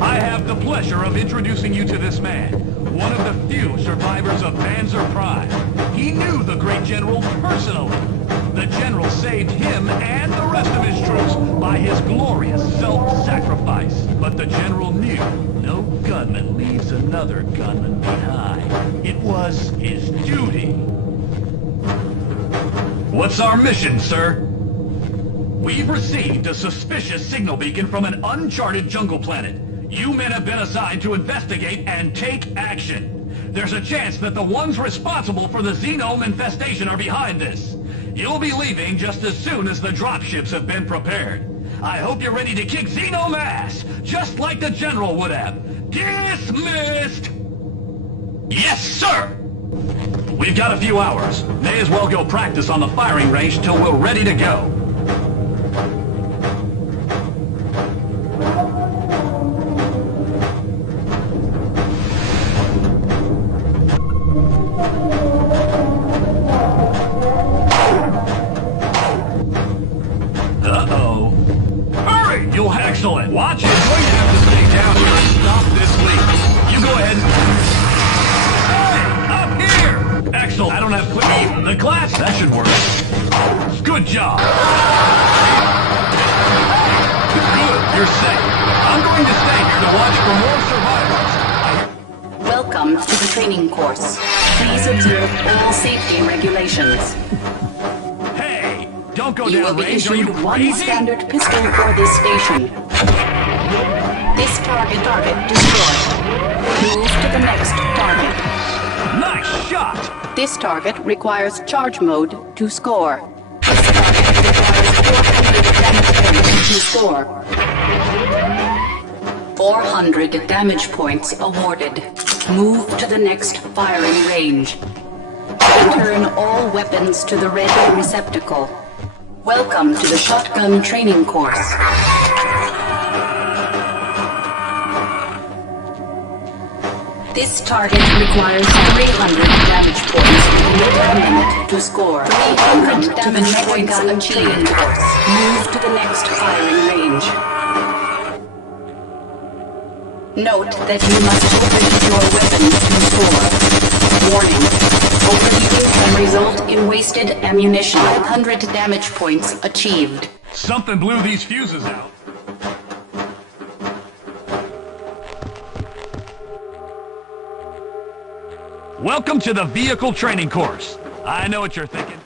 I have the pleasure of introducing you to this man, one of the few survivors of Panzer Prime. He knew the great general personally. The general saved him and the rest of his troops by his glorious self-sacrifice. But the general knew no gunman leaves another gunman behind. It was his duty. What's our mission, sir? We've received a suspicious signal beacon from an uncharted jungle planet. You men have been assigned to investigate and take action. There's a chance that the ones responsible for the xenome infestation are behind this. You'll be leaving just as soon as the dropships have been prepared. I hope you're ready to kick xenome ass, just like the general would have. Dismissed! Yes, sir! We've got a few hours. May as well go practice on the firing range till we're ready to go. Excellent. Watch it. You're going to have to stay down here and stop this leak. You go ahead. Hey, up here. Excellent. I don't have clear. The glass. That should work. Good job. Good. You're safe. I'm going to stay here to watch for more survivors. Welcome to the training course. Please observe all safety regulations. Don't go you down will be range. Are you issued one crazy? standard pistol for this station. This target destroyed. Move to the next target. Nice shot! This target requires charge mode to score. This target requires 400 damage points to score. 400 damage points awarded. Move to the next firing range. Return all weapons to the red receptacle. Welcome to the shotgun training course. This target requires 300 damage points in the time limit to score. 300 damage points achieved. Move to the next firing range. Note that you must overheat your weapons to score. Warning. Overheating can result in wasted ammunition. 500 damage points achieved. Something blew these fuses out. Welcome to the vehicle training course. I know what you're thinking.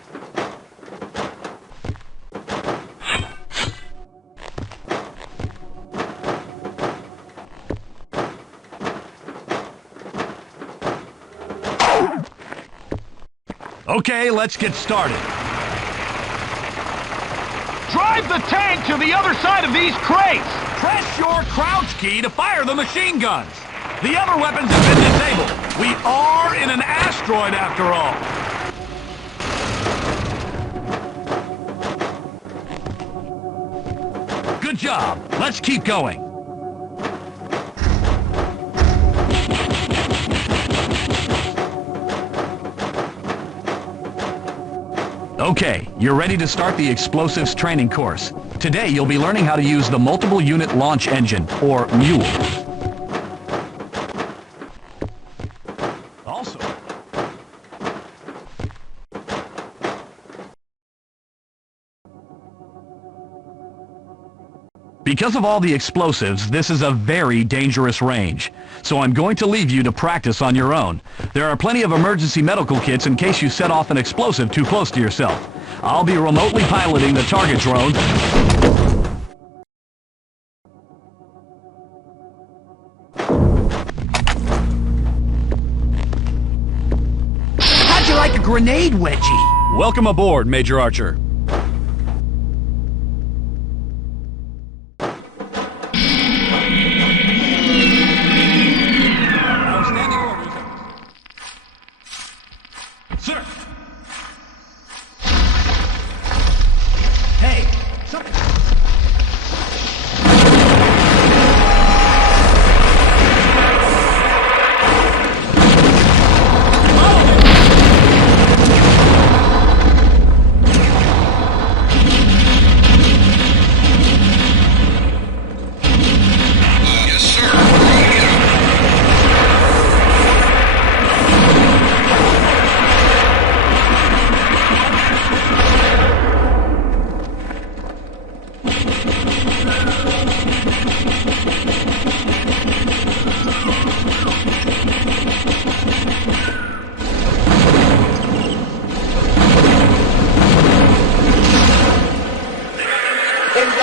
Okay, let's get started. Drive the tank to the other side of these crates! Press your crouch key to fire the machine guns. The other weapons have been disabled. We are in an asteroid after all. Good job. Let's keep going. Okay, you're ready to start the explosives training course. Today you'll be learning how to use the multiple unit launch engine, or MULE. Also, because of all the explosives, this is a very dangerous range. So I'm going to leave you to practice on your own. There are plenty of emergency medical kits in case you set off an explosive too close to yourself. I'll be remotely piloting the target drone. How'd you like a grenade wedgie? Welcome aboard, Major Archer.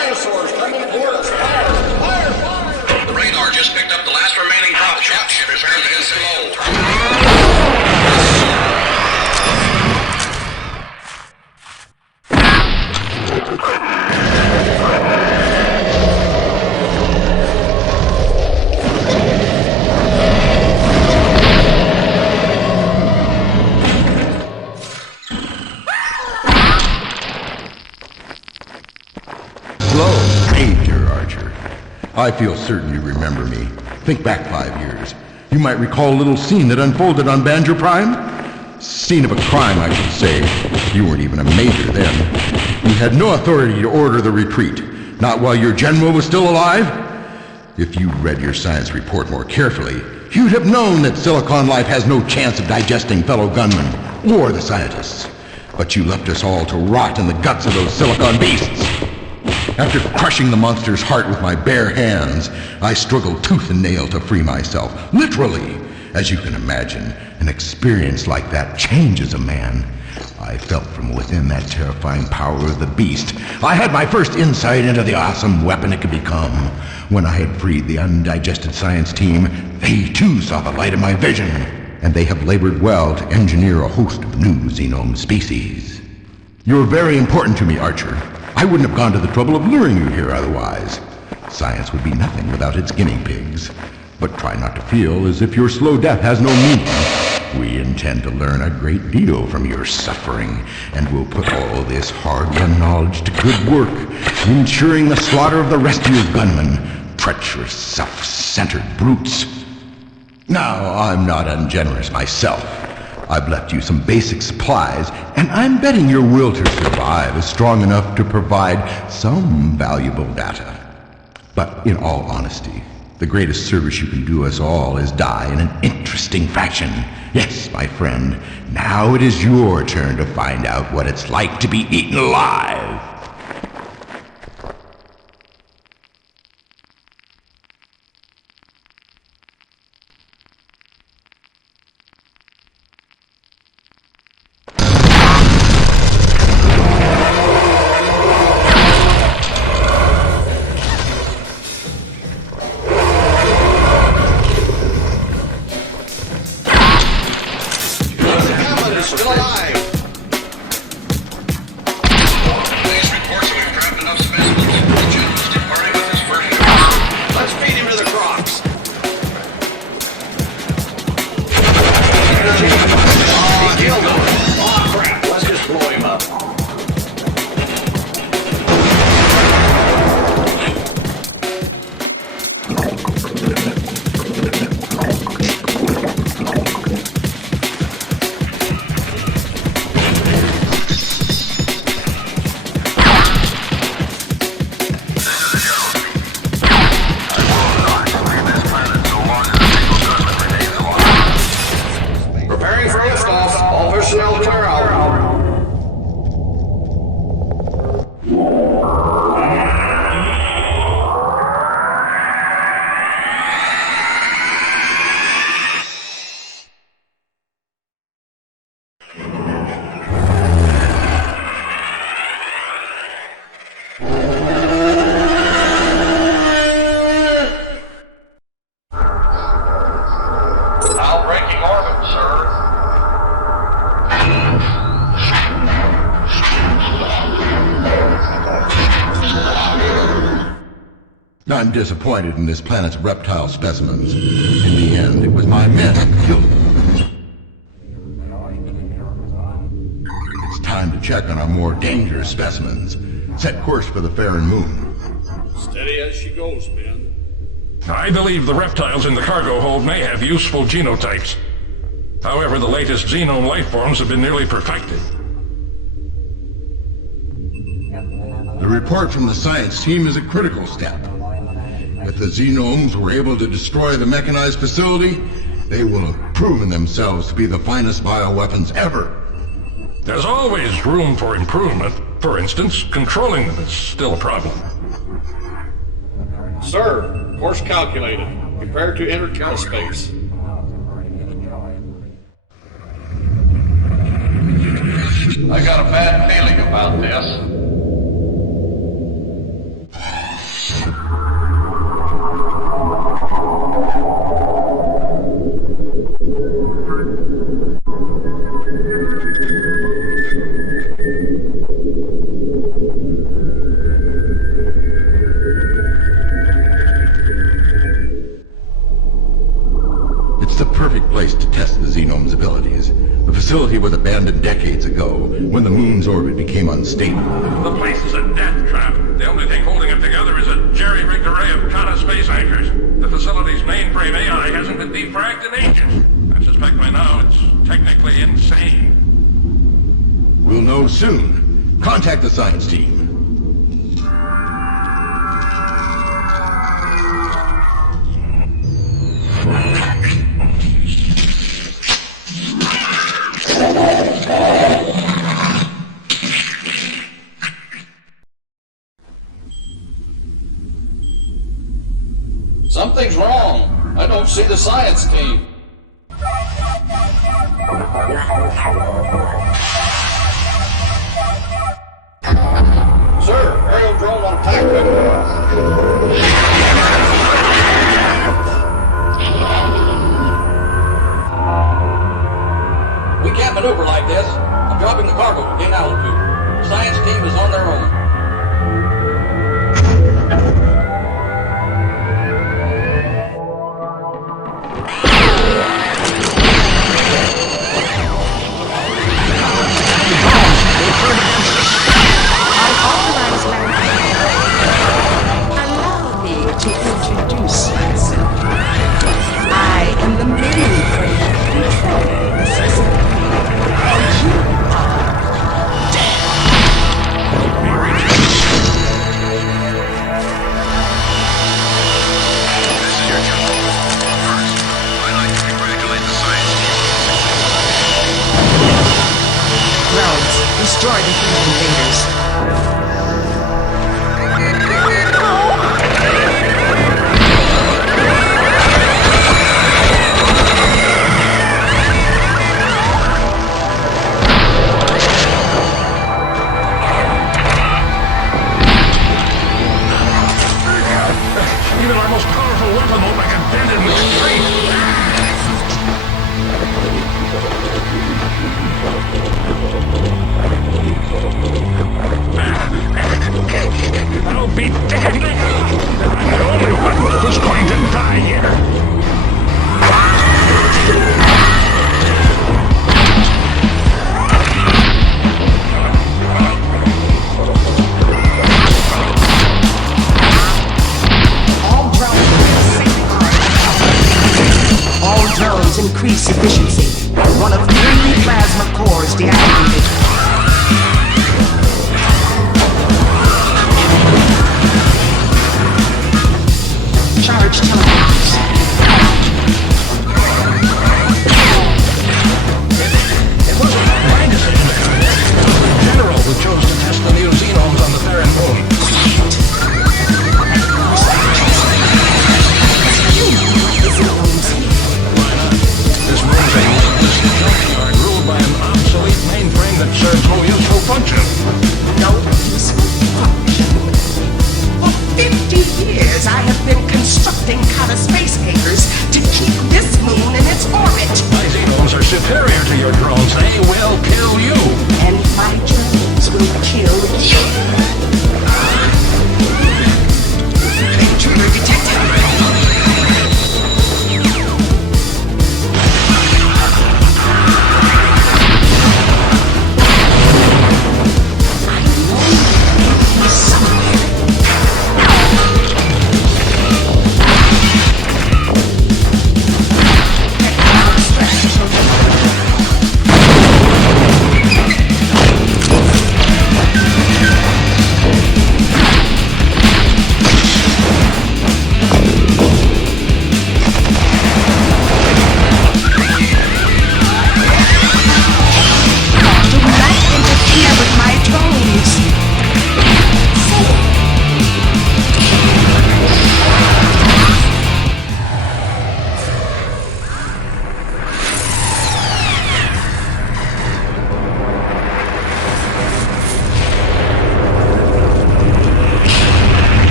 dinosaurs coming toward us! Fire! Fire! Fire! Radar just picked up the last remaining drop ship. Prepare to hit slow. I feel certain you remember me. Think back 5 years. You might recall a little scene that unfolded on Banjo Prime? Scene of a crime, I should say. You weren't even a major then. You had no authority to order the retreat. Not while your general was still alive. If you'd read your science report more carefully, you'd have known that Silicon life has no chance of digesting fellow gunmen or the scientists. But you left us all to rot in the guts of those Silicon beasts. After crushing the monster's heart with my bare hands, I struggled tooth and nail to free myself. Literally. As you can imagine, an experience like that changes a man. I felt from within that terrifying power of the beast. I had my first insight into the awesome weapon it could become. When I had freed the undigested science team, they too saw the light of my vision. And they have labored well to engineer a host of new xenome species. You're very important to me, Archer. I wouldn't have gone to the trouble of luring you here otherwise. Science would be nothing without its guinea pigs. But try not to feel as if your slow death has no meaning. We intend to learn a great deal from your suffering, and we'll put all this hard-won knowledge to good work, ensuring the slaughter of the rest of your gunmen, treacherous, self-centered brutes. Now, I'm not ungenerous myself. I've left you some basic supplies, and I'm betting your will to survive is strong enough to provide some valuable data. But in all honesty, the greatest service you can do us all is die in an interesting fashion. Yes, my friend, now it is your turn to find out what it's like to be eaten alive. I'm disappointed in this planet's reptile specimens. In the end, it was my men who killed them. It's time to check on our more dangerous specimens. Set course for the Farron Moon. Steady as she goes, man. I believe the reptiles in the cargo hold may have useful genotypes. However, the latest xenome life forms have been nearly perfected. The report from the science team is a critical step. If the xenomes were able to destroy the mechanized facility, they will have proven themselves to be the finest bioweapons ever. There's always room for improvement. For instance, controlling them is still a problem. Sir, course calculated. Prepare to enter counterspace. I got a bad feeling about this. abandoned decades ago, when the moon's orbit became unstable. The place is a death trap. The only thing holding it together is a jerry-rigged array of Kata space anchors. The facility's mainframe AI hasn't been defragged in ages. I suspect by now it's technically insane. We'll know soon. Contact the science team. Something's wrong. I don't see the science team. Sir, aerial drone on Takyon. We can't maneuver like this. I'm dropping the cargo to gain altitude. The science team is on their own.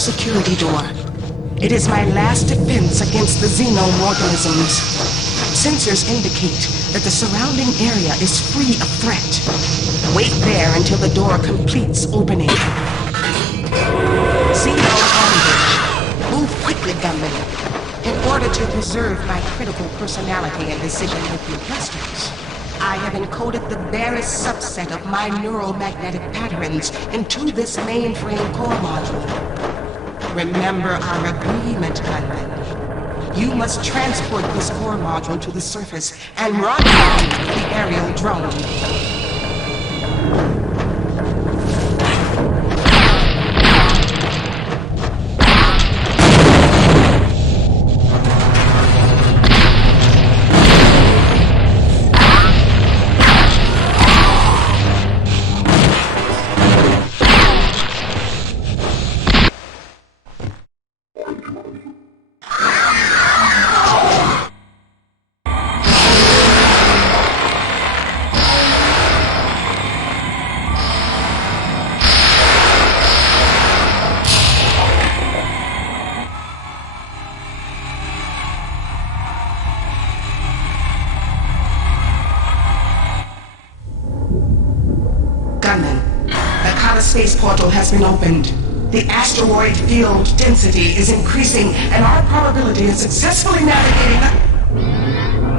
security door. It is my last defense against the xenomortalisms. Sensors indicate that the surrounding area is free of threat. Wait there until the door completes opening. Xeno ambush. Move quickly, Gunman. In order to preserve my critical personality and decision-making clusters, I have encoded the barest subset of my neural magnetic patterns into this mainframe core module. Remember our agreement, Gunman. You must transport this core module to the surface and rendezvous with the aerial drone. Space portal has been opened. The asteroid field density is increasing, and our probability of successfully navigating the...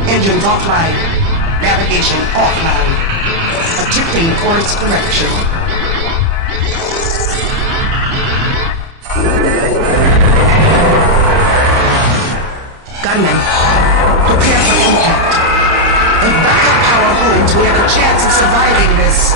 Engines offline. Navigation offline. Attempting course correction. Gunman, prepare for impact. If backup power holds, we have a chance of surviving this.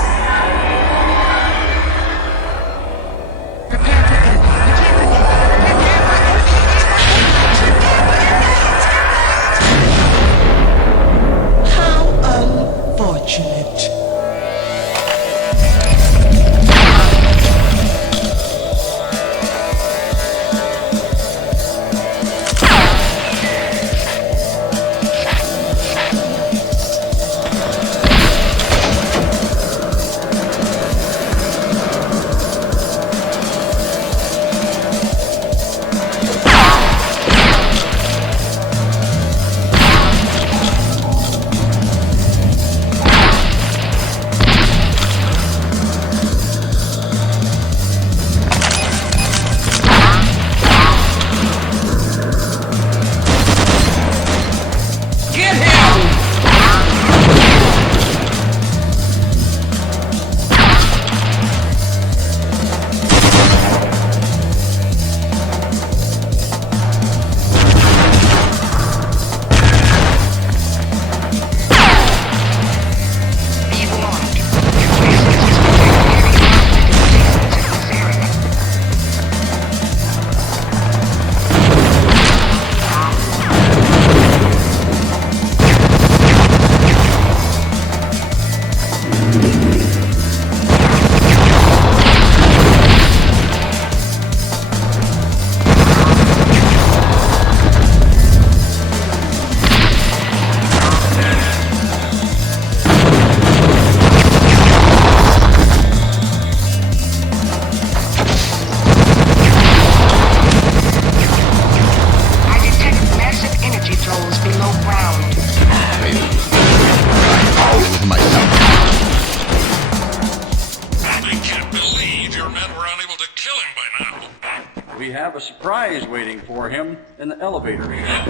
We have a surprise waiting for him in the elevator shaft.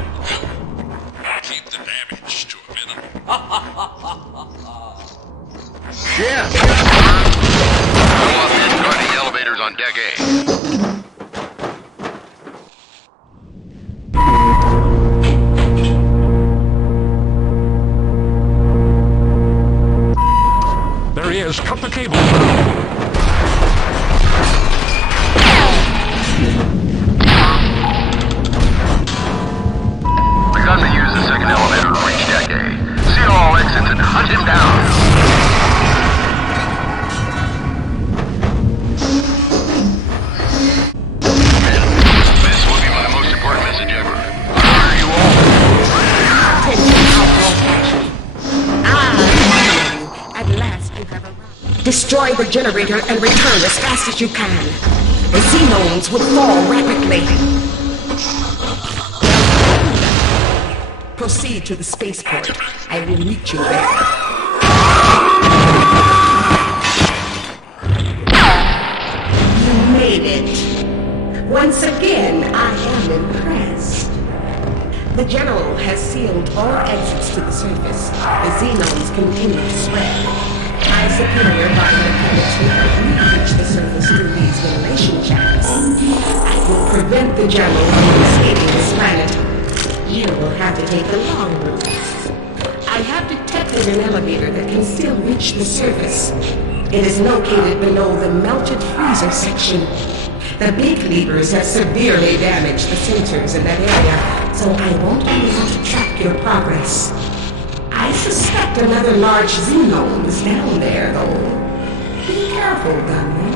Keep the damage to a minimum. Shit! Go off and join the elevators on deck A. There he is. Cut the cable. The gunman used the second elevator to reach deck A. Seal all exits and hunt him down. This will be my most important message ever. I order you all. At last you have arrived. Destroy the generator and return as fast as you can. The xenomes will fall rapidly. Proceed to the spaceport. I will meet you there. You made it. Once again, I am impressed. The General has sealed all exits to the surface. The xenomes continue to spread. My superior biomechanics will help me reach the surface through these ventilation shafts. I will prevent the General from escaping this planet. You will have to take the long route. I have detected an elevator that can still reach the surface. It is located below the melted freezer section. The big levers have severely damaged the sensors in that area, so I won't be able to track your progress. I suspect another large xenome is down there, though. Be careful, Gunman.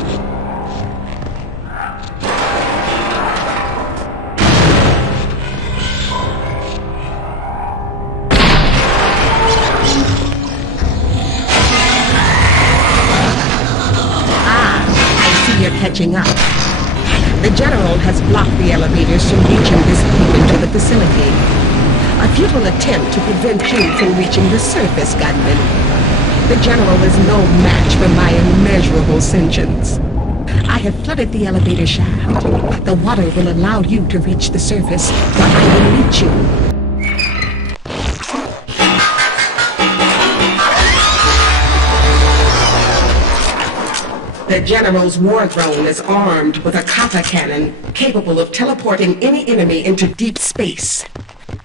You're catching up. The General has blocked the elevators from reaching this deep into the facility. A futile attempt to prevent you from reaching the surface, Gunman. The General is no match for my immeasurable sentience. I have flooded the elevator shaft. The water will allow you to reach the surface, but I will meet you. The General's war drone is armed with a kata cannon capable of teleporting any enemy into deep space.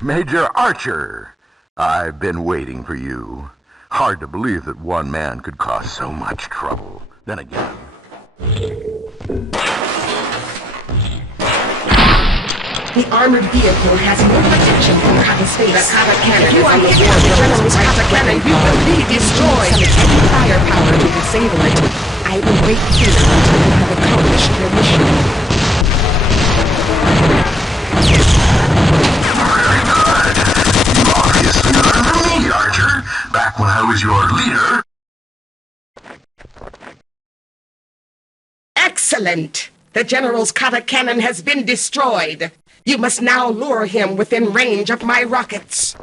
Major Archer, I've been waiting for you. Hard to believe that one man could cause so much trouble. Then again... The armored vehicle has no protection from kata space. The kata cannon. If you are hit with the General's kata cannon, you will be destroyed. Some firepower to disable it. I will wait here until you have accomplished your mission. Very good. You obviously remember me, Archer. Back when I was your leader. Excellent! The General's kata cannon has been destroyed. You must now lure him within range of my rockets.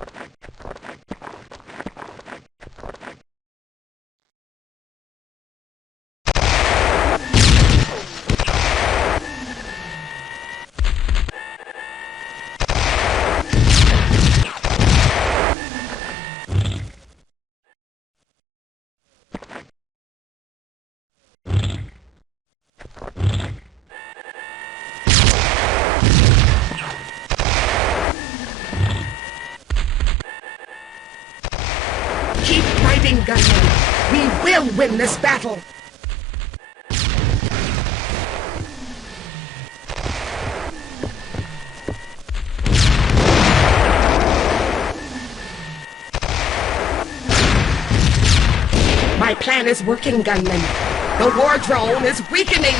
Keep fighting, Gunman. We will win this battle. My plan is working, Gunman. The war drone is weakening.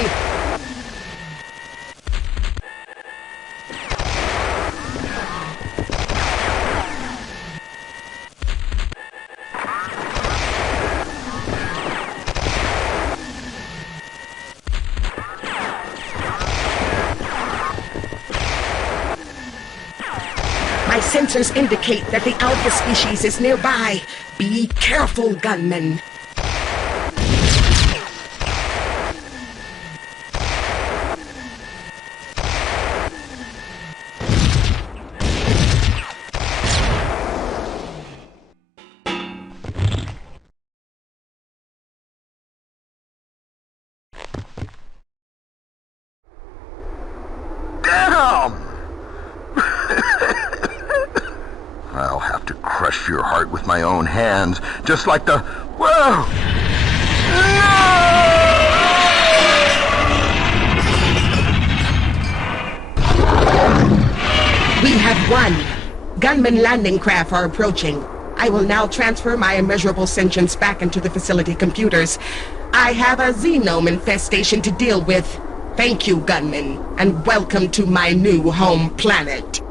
My sensors indicate that the alpha species is nearby. Be careful, Gunman. I'll have to crush your heart with my own hands, just like the... Whoa! We have won. Gunman landing craft are approaching. I will now transfer my immeasurable sentience back into the facility computers. I have a xenome infestation to deal with. Thank you, Gunman, and welcome to my new home planet.